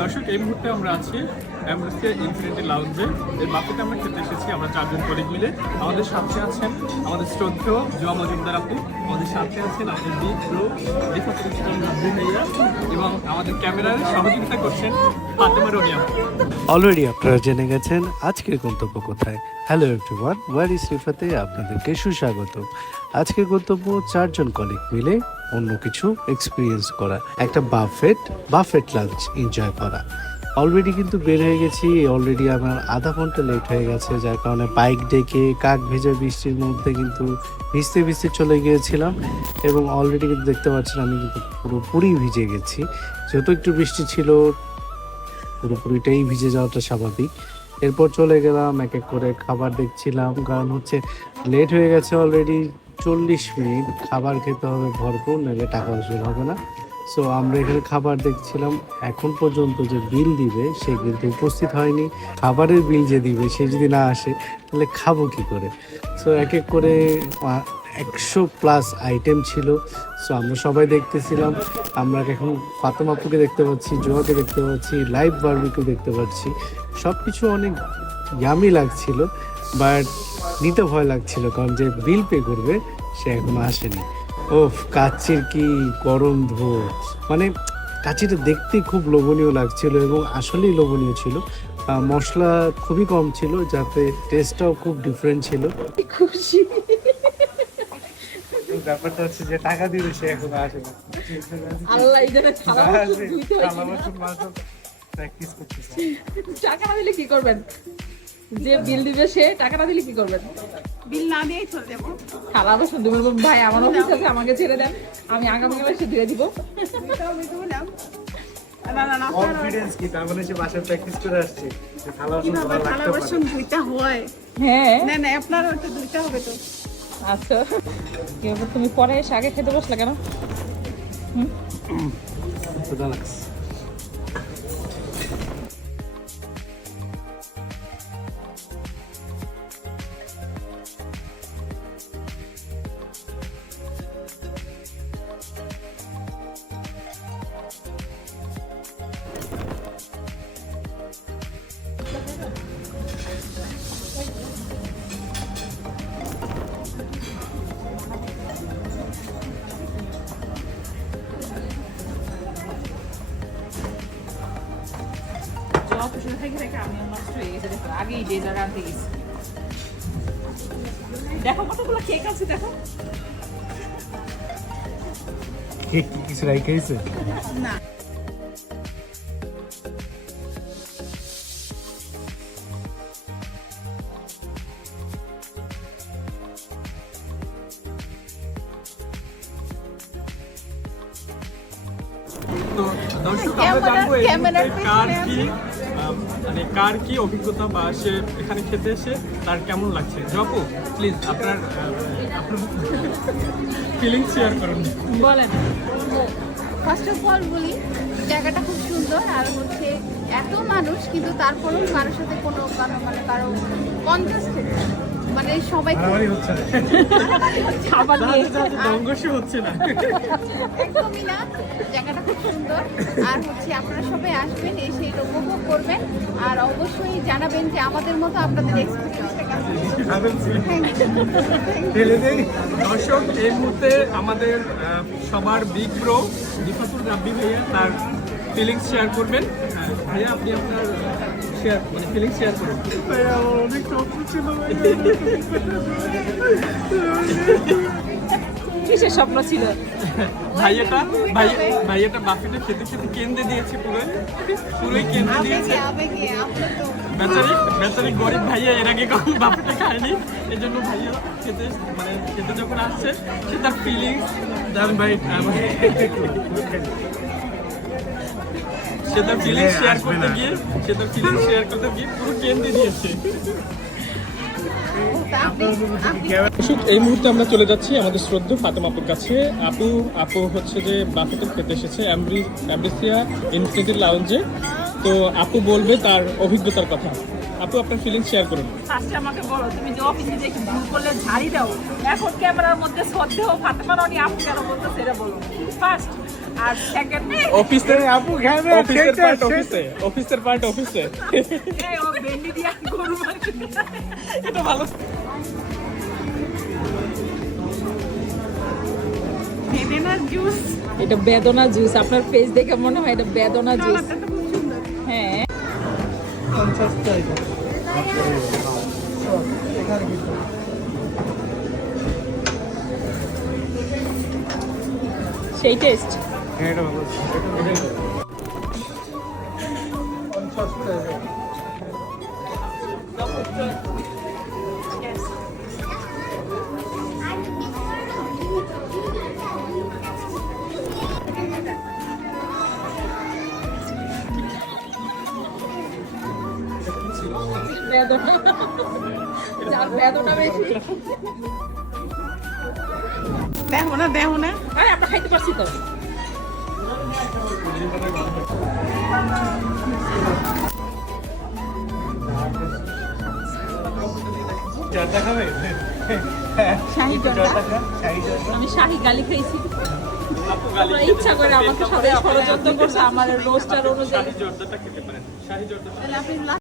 দর্শক, এই মুহূর্তে আমরা আছি অ্যাম্বাসিডর ইনফিনিটি লাউঞ্জে। এই বাফেটে আমরা খেতে এসেছি আমরা 4 জন কলিগ মিলে। আমাদের সাথে আছেন আমাদের শ্রদ্ধেয় জুয়া মজুমদার আপু, আমাদের সাথে আছেন আমাদের বিগ ব্রো রিফাতুল ইসলাম রাব্বি ভাইয়া, এবং আমাদের ক্যামেরার সহযোগিতা করছেন ফাতেমা রনি আপু। অলরেডি আপনারা জেনে গেছেন আজকের গন্তব্য কোথায়। হ্যালো এভরিওয়ান, ওয়ার ইজ রিফাতে আপনাদেরকে সুস্বাগত। আজকের গন্তব্য 4 জন কলিগ মিলে অন্য কিছু এক্সপিরিয়েন্স করা, একটা বাফেট লাঞ্চ এনজয় করা। অলরেডি কিন্তু বের হয়ে গেছি, অলরেডি আমার আধা ঘন্টা লেট হয়ে গেছে, যার কারণে বাইক ডেকে কাক ভেজা বৃষ্টির মধ্যে কিন্তু ভিজতে ভিজতে চলে গিয়েছিলাম। এবং অলরেডি কিন্তু দেখতে পাচ্ছেন আমি কিন্তু পুরোপুরি ভিজে গেছি। যেহেতু একটু বৃষ্টি ছিল, পুরোপুরিটাই ভিজে যাওয়াটা স্বাভাবিক। এরপর চলে গেলাম এক এক করে খাবার দেখছিলাম, কারণ হচ্ছে লেট হয়ে গেছে অলরেডি 40 মিনিট। খাবার খেতে হবে ভরপুর, নাহলে টাকা উসুল হবে না। সো আমরা এখানে খাবার দেখছিলাম। এখন পর্যন্ত যে বিল দিবে সে কিন্তু উপস্থিত হয়নি। খাবারের বিল যে দিবে সে যদি না আসে তাহলে খাবো কি করে? সো এক এক করে 100+ আইটেম ছিল। সো আমরা সবাই দেখতেছিলাম। আমরা এখন ফাতেমা আপুকে দেখতে পাচ্ছি, জোয়াকে দেখতে পাচ্ছি, লাইভ বারবিকিউ দেখতে পাচ্ছি। সব কিছু অনেক ইয়ামি লাগছিল, বাট নিতে ভয় লাগছিল, কারণ যে বিল পে করবে সে এখনো আসেনি। ওফ, কাচ্চির কি গরম ধোঁ! মানে কাচ্চিটা দেখতে খুব লোভনীয় লাগছিল এবং আসলেই লোভনীয় ছিল। মশলা খুবই কম ছিল, যাতে টেস্টটাও খুব ডিফারেন্ট ছিল। খুশি ব্যাপারটা হচ্ছে যে টাকা দিলে সে এখন আসে না। আল্লাহ ইদানে খারাপ প্র্যাকটিস করতেছে। টাকা না দিলে কি করবেন? যে বিল দিবে সে টাকা না দিলে কি করবেন? বিল না দিয়েই চলে যাবো। খারাপ শুনতে বলবো, ভাই আমার অফিস আছে, আমাকে ছেড়ে দেন, আমি আগামীকাল এসে দিয়ে দিব। না না না, কনফিডেন্স কি? তার মানে সে বাসায় প্র্যাকটিস করে আসছে যে থালা বাসন কিভাবে ধোয়া থালা লাগতে পারে। বাসন ধুইতে হয়? হ্যাঁ না না, আপনার ওটা ধুইতে হবে তো। আচ্ছা, কি ব্যাপার, তুমি পরে এসে আগে খেতে বসলে কেন? ক্ষুধা লাগছে। অফিসে থেকে থেকে আমি নষ্ট হয়ে গেছে, দেখো আগেই যে জায়গা আনতে গেছি। দেখো কতগুলো কেক আছে, দেখো। কেক কি কিছু রাইখাইছে? না তো দর্শক, আমরা জানবো এই ক্যামেরার মুহূর্তে কার পেছনে কি কার কি অভিজ্ঞতা বা সে এখানে খেতে এসে তার কেমন লাগছে। জপু, প্লিজ আপনার ফিলিংস শেয়ার করুন। বলেন। ফার্স্ট অফ অল বলি, জায়গাটা খুব সুন্দর। আর হচ্ছে এত মানুষ, কিন্তু তারপরেও কারোর সাথে কোনো কারো কন্ট্রাস্ট মানে সবাই খুব মারামারি হচ্ছে না। খাবার নিয়ে সংঘর্ষ হচ্ছে না। একদমই না। জায়গাটা খুব সুন্দর। আর হচ্ছে আপনারা সবাই আসবেন, এসে এটা উপভোগ করবেন। আর অবশ্যই জানাবেন যে আমাদের মতো আপনাদের এক্সপিরিয়েন্সটা কেমন ছিল। দর্শক, এই মুহূর্তে আমাদের সবার বিগ ব্রো রিফাতুল রাব্বি ভাইয়া তার ফিলিংস শেয়ার করবেন। ভাইয়া, আপনি আপনার ফিলিংস শেয়ার করুন। অনেক স্বপ্ন ছিল। কিসের স্বপ্ন ছিল? ভাইয়াটা বাফেটা খেতে খেতে কেন্দ্রে দিয়েছে, পুরোই কেন্দ্রে দিয়েছে। আবেগে আমরা তো বেচারি গরিব ভাইয়া এর আগে কখন বাফেটা খায়নি, এই জন্য ভাইয়া খেতে যখন আসছে সে তার ফিলিংস শেয়ার করতে গিয়ে পুরো কেন্দ্রে দিয়েছে। এই মুহূর্তে আমরা চলে যাচ্ছি আমাদের শ্রদ্ধা ফাতেমা আপুর কাছে। আপু হচ্ছে যে বাফেটে খেতে এসেছে অ্যাম্বাসিডর ইনফিনিটি লাউঞ্জে। তো আপু বলবে তার অভিজ্ঞতার কথা। আপু, আপনার ফিলিংস শেয়ার করুন। ফার্স্টে আমাকে বলো, তুমি যে অফিসে দেখি ভুল করলে ঝাড়ি দাও, এখন ক্যামেরার মধ্যে শ্রদ্ধেয় ফাতেমা রনি আপু কেন বলতো সেটা বলো। ফার্স্ট আর সেকেন্ড অফিসে আপু খাবে অফিসের পার্ট অফিসে অফিসের পার্ট অফিসে এই ও ভেন্ডি দিয়া গরু মাংস এটা ভালো। বেদনা জুস, এটা বেদনা জুস। আপনার ফেস দেখে মনে হয় এটা বেদনা জুস। হ্যাঁ, 50 টাকা। সেই টেস্ট। হ্যাঁ, এটা ভালো। 50 টাকা। বেদনা, যার বেদনা বেশি। দেখো না আরে আমরা খাইতে পারছি তো। জর্দা খাবে? শাহী জর্দা, শাহী জর্দা। আমি শাহী গালি খাইছি। আপনারা ইচ্ছা করে আমাকে সবাই ষড়যন্ত্র করছে আমার রোস্টার অনুযায়ী। শাহী জর্দাটা খেতে পারেন, শাহী জর্দা। তাহলে আপনি